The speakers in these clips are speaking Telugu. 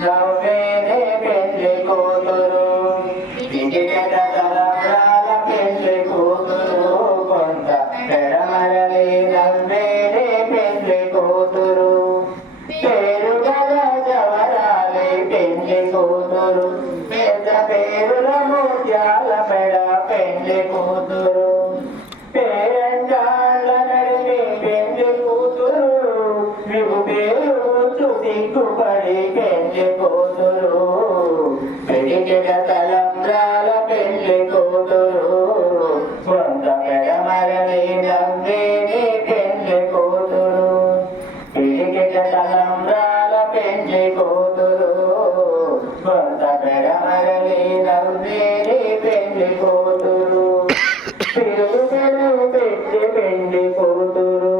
నవ్వేనే పెళ్లి కూతురు పిడికెట తలంబ్రాల పెళ్లి కూతురు కొంత పెడమరలి నవ్వేనే పెళ్లి కూతురు పేరు గల జవరాలి పెళ్లి కూతురు పెద్ద పేరుల ముత్యాల మెడ పెళ్లి కూతురు పేరంటాళ్ళ నడిమి పెళ్లి కూతురు విభు పేరు సిగ్గుపడి పెళ్లి కూతురు పిడికెట తలంబ్రాల పెళ్లి కూతురు కొంత పెడమరలి నవ్వేని పెళ్లి కూతురు పిడికెట తలంబ్రాల పెళ్లి కూతురు కొంత పెడమరలి నవ్వేని పెళ్లి కూతురు పిరుగు పెరుగు పెట్టి పెళ్లి కూతురు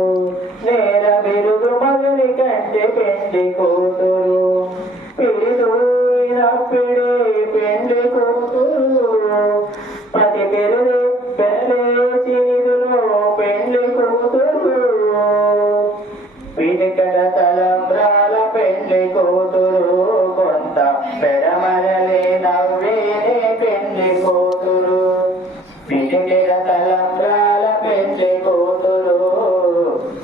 నేర బిరుదు మగుని కంటే పెళ్లి కూతురు పిడుపిడే పెళ్లి కూతురు పతి పెరుగు పెళ్ళే చీరులో పెళ్లి కూతురు పిడికెట తలంబ్రాల పెళ్లి కూతురు కొంత పెడమరలి నవ్వేనే పెళ్లి కూతురు పిడికెట తలంబ్రాల పెళ్లి కూతురు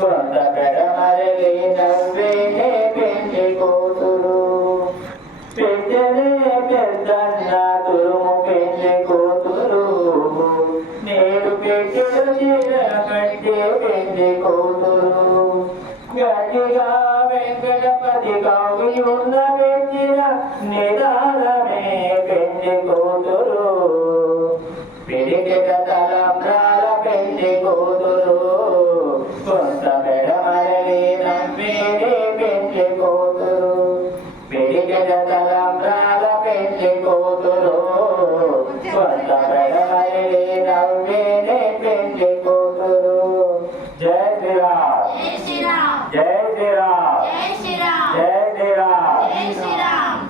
కొంత పెడమరలి నవ్వేనే పెళ్లి కూతురు పెద్దనే పెద్దన్న తురుము పెళ్లి కూతురు నేడు పెట్టెలు చీర కట్టే పెళ్లి కూతురు గట్టిగా వెంకటపతి కవి ఉన్న పెట్టిన నిదానమే పెళ్లి కూతురు పిడికెట తలంబ్రాల పెళ్లి కూతురు కొంత పెడమరలి నవ్వేనే పెళ్లి కూతురు పిడికెట తలంబ్రాల పెళ్లి కూతురు